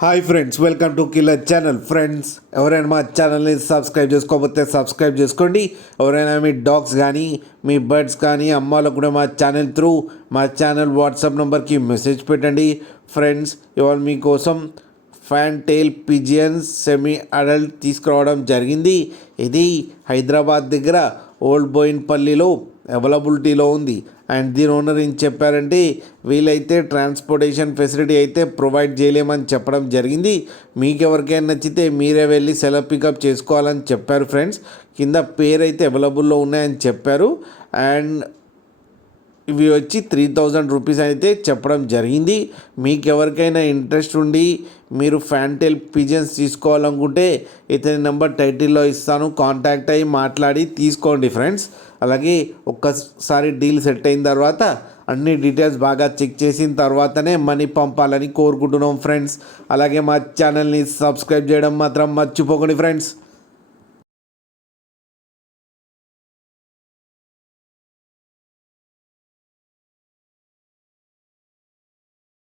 Hi friends, welcome to killer channel. Friends, ఎవరైనా మా ఛానల్ని సబ్స్క్రైబ్ చేసుకోకపోతే సబ్స్క్రైబ్ చేసుకోండి. ఎవరైనా మీ డాగ్స్ కానీ మీ బర్డ్స్ కానీ అమ్మాలకు కూడా మా ఛానల్ త్రూ మా ఛానల్ వాట్సాప్ నెంబర్కి మెసేజ్ పెట్టండి. ఫ్రెండ్స్, ఇవాళ మీకోసం fan tail pigeons semi adult తీసుకురావడం జరిగింది. ఇది హైదరాబాద్ దగ్గర ఓల్డ్ బోయిన్పల్లిలో అవైలబిలిటీలో ఉంది. అండ్ దీని ఓనర్ ఏం చెప్పారంటే, వీలైతే ట్రాన్స్పోర్టేషన్ ఫెసిలిటీ అయితే ప్రొవైడ్ చేయలేమని చెప్పడం జరిగింది. మీకు ఎవరికైనా నచ్చితే మీరే వెళ్ళి సెలవు పికప్ చేసుకోవాలని చెప్పారు. ఫ్రెండ్స్, కింద పేరు అయితే అవైలబుల్లో ఉన్నాయని చెప్పారు. అండ్ ఇవి వచ్చి 3000 రూపీస్ అయితే చెప్పడం జరిగింది. మీకు ఎవరికైనా ఇంట్రెస్ట్ ఉండి మీరు ఫ్యాంటెల్ పిజన్స్ తీసుకోవాలనుకుంటే ఇతని నెంబర్ టైటిల్లో ఇస్తాను, కాంటాక్ట్ అయ్యి మాట్లాడి తీసుకోండి. ఫ్రెండ్స్, అలాగే ఒక్కసారి డీల్ సెట్ అయిన తర్వాత అన్ని డీటెయిల్స్ బాగా చెక్ చేసిన తర్వాతనే మనీ పంపాలని కోరుకుంటున్నాం. ఫ్రెండ్స్, అలాగే మా ఛానల్ని సబ్స్క్రైబ్ చేయడం మాత్రం మర్చిపోకండి. ఫ్రెండ్స్.